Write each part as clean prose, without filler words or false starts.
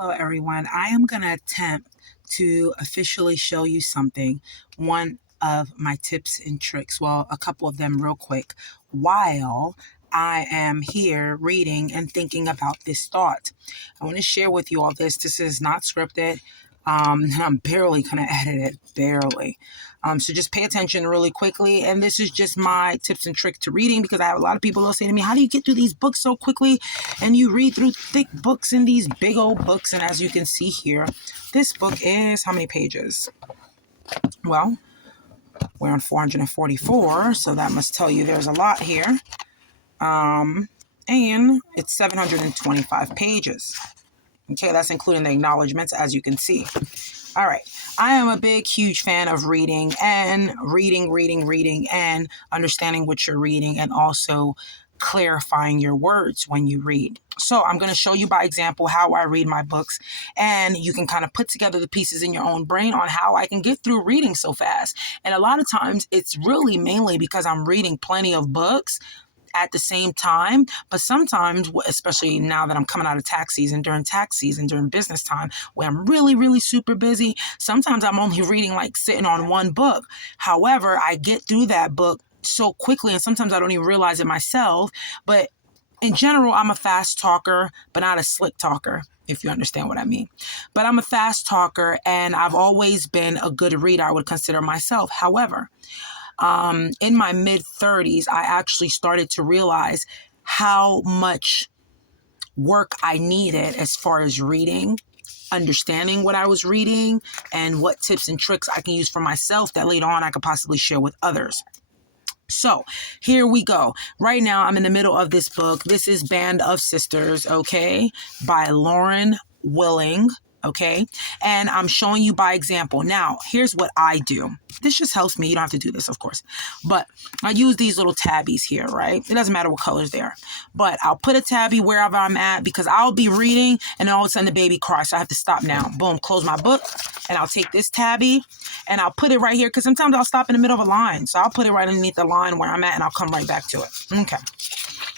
Hello, everyone. I am going to attempt to officially show you something, one of my tips and tricks, well, a couple of them real quick, while I am here reading and thinking about this thought. I want to share with you all this. This is not scripted. And I'm barely going to edit it, barely. So just pay attention really quickly. And this is just my tips and tricks to reading, because I have a lot of people who say to me, how do you get through these books so quickly? And you read through thick books and these big old books. And as you can see here, this book is how many pages? Well, we're on 444. So that must tell you there's a lot here. And it's 725 pages. Okay, that's including the acknowledgments, as you can see. All right. I am a big, huge fan of reading and reading and understanding what you're reading, and also clarifying your words when you read. So I'm going to show you by example how I read my books, and you can kind of put together the pieces in your own brain on how I can get through reading so fast. And a lot of times it's really mainly because I'm reading plenty of books at the same time. But sometimes, especially now that I'm coming out of tax season, during business time, where I'm really, really super busy, sometimes I'm only reading, like, sitting on one book. However, I get through that book so quickly, and sometimes I don't even realize it myself. But in general, I'm a fast talker, but not a slick talker, if you understand what I mean. But I'm a fast talker, and I've always been a good reader, I would consider myself. However, in my mid-30s, I actually started to realize how much work I needed as far as reading, understanding what I was reading, and what tips and tricks I can use for myself that later on I could possibly share with others. So here we go. Right now, I'm in the middle of this book. This is Band of Sisters, okay, by Lauren Willing. Okay. And I'm showing you by example. Now, here's what I do. This just helps me. You don't have to do this, of course. But I use these little tabbies here, right? It doesn't matter what colors they are. But I'll put a tabby wherever I'm at, because I'll be reading and then all of a sudden the baby cries. So I have to stop now. Boom, close my book. And I'll take this tabby and I'll put it right here, because sometimes I'll stop in the middle of a line. So I'll put it right underneath the line where I'm at, and I'll come right back to it. Okay.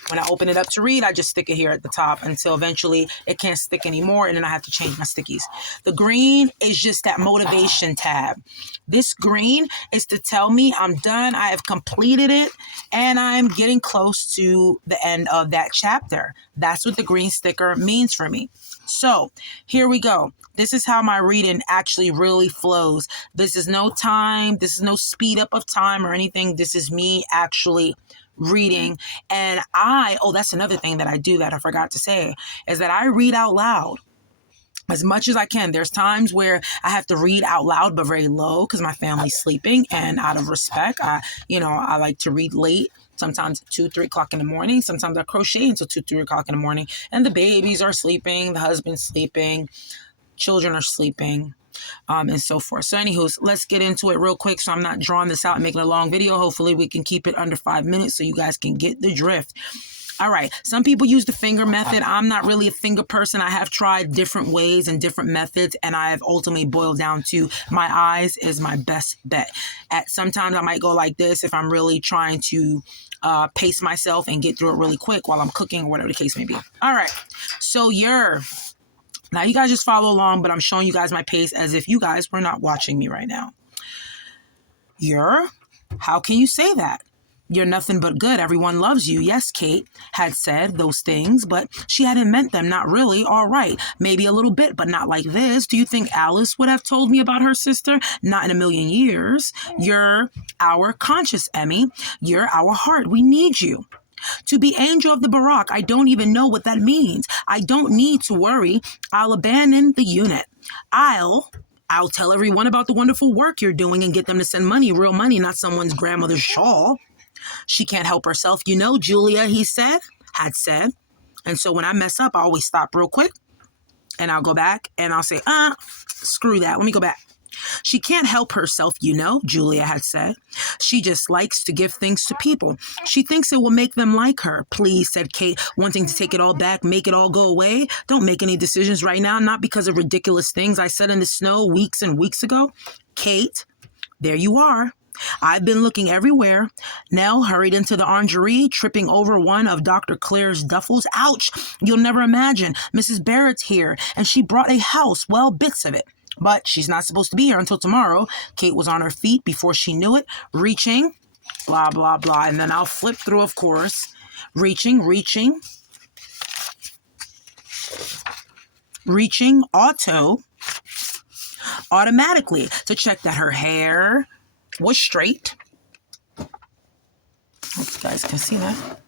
When I open it up to read, I just stick it here at the top until eventually it can't stick anymore, and then I have to change my stickies. The green is just that motivation tab. This green is to tell me I'm done, I have completed it, and I'm getting close to the end of that chapter. That's what the green sticker means for me. So here we go. This is how my reading actually really flows. This is no time. This is no speed up of time or anything. This is me actually reading. And that's another thing that I do that I forgot to say, is that I read out loud as much as I can. There's times where I have to read out loud, but very low, because my family's sleeping. And out of respect, I like to read late. Sometimes 2, 3 o'clock in the morning. Sometimes I crochet until 2, 3 o'clock in the morning. And the babies are sleeping. The husband's sleeping. Children are sleeping. And so forth. So anywho, let's get into it real quick, so I'm not drawing this out and making a long video. Hopefully we can keep it under 5 minutes so you guys can get the drift. All right. Some people use the finger method. I'm not really a finger person. I have tried different ways and different methods, and I have ultimately boiled down to my eyes is my best bet. Sometimes I might go like this if I'm really trying to pace myself and get through it really quick while I'm cooking or whatever the case may be. All right. So now you guys just follow along, but I'm showing you guys my pace as if you guys were not watching me right now. How can you say that? You're nothing but good. Everyone loves you. Yes, Kate had said those things, but she hadn't meant them. Not really. All right. Maybe a little bit, but not like this. Do you think Alice would have told me about her sister? Not in a million years. You're our conscience, Emmy. You're our heart. We need you. To be angel of the Barak, I don't even know what that means. I don't need to worry. I'll abandon the unit. I'll tell everyone about the wonderful work you're doing and get them to send money, real money, not someone's grandmother's shawl. She can't help herself, Julia, had said. And so when I mess up, I always stop real quick, and I'll go back and I'll say, screw that. Let me go back. She can't help herself, Julia had said. She just likes to give things to people. She thinks it will make them like her. Please, said Kate, wanting to take it all back, make it all go away. Don't make any decisions right now, not because of ridiculous things I said in the snow weeks and weeks ago. Kate, there you are. I've been looking everywhere. Nell hurried into the orangery, tripping over one of Dr. Claire's duffels. Ouch! You'll never imagine. Mrs. Barrett's here, and she brought a house, well, bits of it. But she's not supposed to be here until tomorrow. Kate was on her feet before she knew it, reaching, blah, blah, blah. And then I'll flip through, of course. Reaching, automatically to check that her hair was straight. Hope you guys can see that.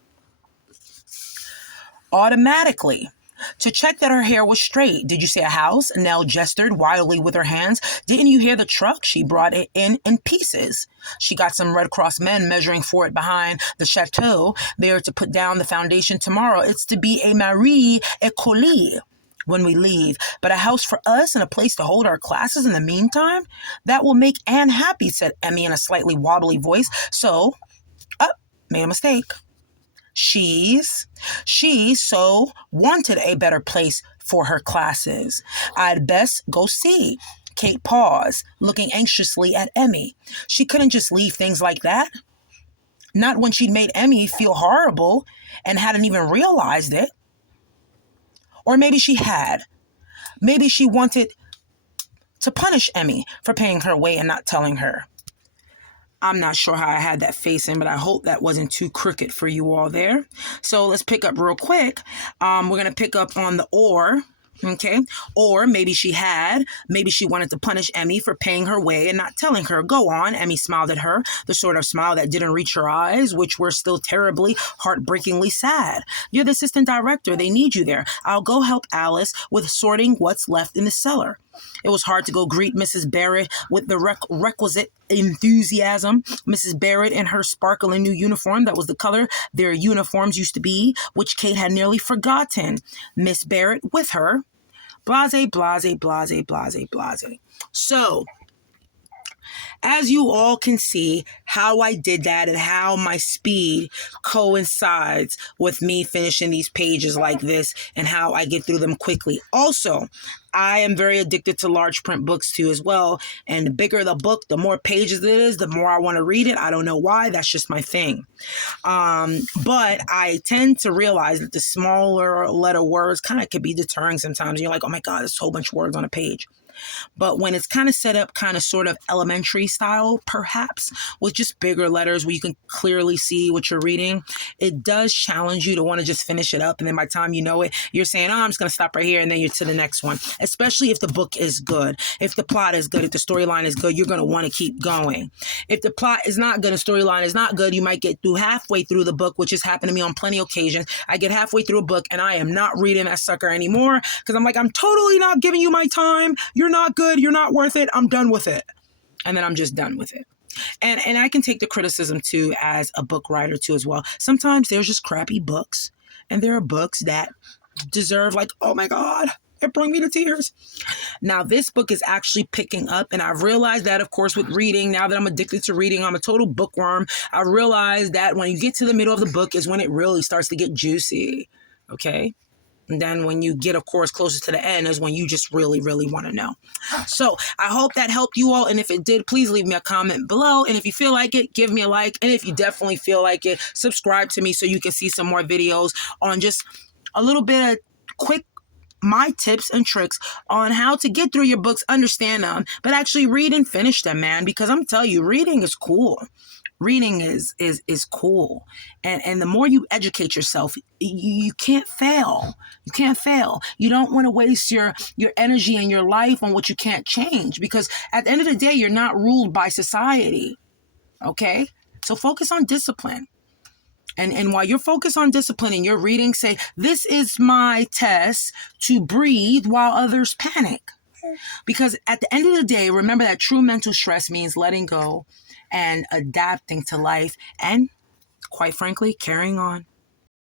Automatically to check that her hair was straight. Did you see a house? Nell gestured wildly with her hands. Didn't you hear the truck? She brought it in pieces. She got some Red Cross men measuring for it behind the chateau. They are to put down the foundation tomorrow. It's to be a Marie Ecole when we leave, but a house for us and a place to hold our classes in the meantime? That will make Anne happy, said Emmy in a slightly wobbly voice. So, made a mistake. She so wanted a better place for her classes. I'd best go see. Kate paused, looking anxiously at Emmy. She couldn't just leave things like that. Not when she'd made Emmy feel horrible and hadn't even realized it. Or maybe she had. Maybe she wanted to punish Emmy for paying her way and not telling her. I'm not sure how I had that face in, but I hope that wasn't too crooked for you all there. So let's pick up real quick. We're going to pick up on the or. Okay. Or maybe she wanted to punish Emmy for paying her way and not telling her. Go on. Emmy smiled at her, the sort of smile that didn't reach her eyes, which were still terribly, heartbreakingly sad. You're the assistant director. They need you there. I'll go help Alice with sorting what's left in the cellar. It was hard to go greet Mrs. Barrett with the requisite enthusiasm. Mrs. Barrett in her sparkling new uniform, that was the color their uniforms used to be, which Kate had nearly forgotten. Miss Barrett with her. Blase, blase, blase, blase, blase. So, as you all can see, how I did that and how my speed coincides with me finishing these pages like this and how I get through them quickly. Also, I am very addicted to large print books too as well. And the bigger the book, the more pages it is, the more I want to read it. I don't know why. That's just my thing. But I tend to realize that the smaller letter words kind of could be deterring sometimes. You're like, oh my God, there's so much words on a page. But when it's kind of set up kind of sort of elementary style, perhaps, with just bigger letters where you can clearly see what you're reading, it does challenge you to want to just finish it up. And then by the time you know it, you're saying, oh, I'm just going to stop right here. And then you're to the next one, especially if the book is good. If the plot is good, if the storyline is good, you're going to want to keep going. If the plot is not good and storyline is not good, you might get through halfway through the book, which has happened to me on plenty of occasions. I get halfway through a book and I am not reading that sucker anymore because I'm like, I'm totally not giving you my time. You're not good. You're not worth it. I'm done with it. And then I'm just done with it. And I can take the criticism too as a book writer too as well. Sometimes there's just crappy books and there are books that deserve like, oh my God, it brought me to tears. Now this book is actually picking up and I've realized that of course with reading, now that I'm addicted to reading, I'm a total bookworm. I realized that when you get to the middle of the book is when it really starts to get juicy. Okay. And then when you get, of course, closer to the end is when you just really, really want to know. So I hope that helped you all. And if it did, please leave me a comment below. And if you feel like it, give me a like. And if you definitely feel like it, subscribe to me so you can see some more videos on just a little bit of quick my tips and tricks on how to get through your books, understand them, but actually read and finish them, man. Because I'm telling you, reading is cool. Reading is cool. And the more you educate yourself, you can't fail. You can't fail. You don't want to waste your energy and your life on what you can't change because at the end of the day, you're not ruled by society. Okay? So focus on discipline. And while you're focused on discipline and you're reading, say, this is my test to breathe while others panic. Because at the end of the day, remember that true mental stress means letting go and adapting to life and, quite frankly, carrying on.